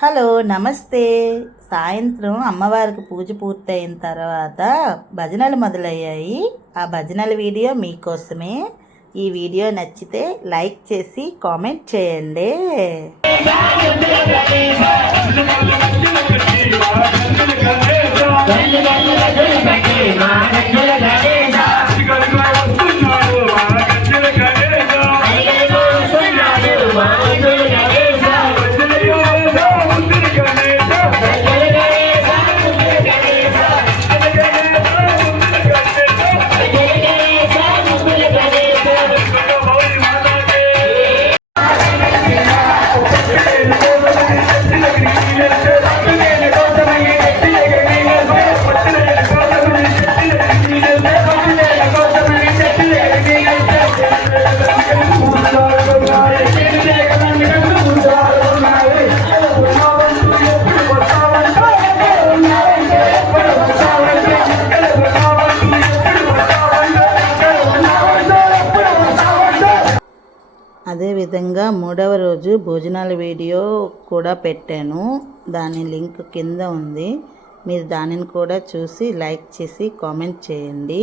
Hello నమస్తే. సాయంత్రం అమ్మవారికి పూజ పూర్తయిన తర్వాత భజనలు మొదలయ్యాయి. ఆ భజనల వీడియో మీకోసమే. ఈ వీడియో నచ్చితే లైక్ చేసి కామెంట్ చేయండి. అదేవిధంగా మూడవ రోజు భోజనాల వీడియో కూడా పెట్టాను. దాని లింక్ కింద ఉంది. మీరు దానిని కూడా చూసి లైక్ చేసి కామెంట్ చేయండి.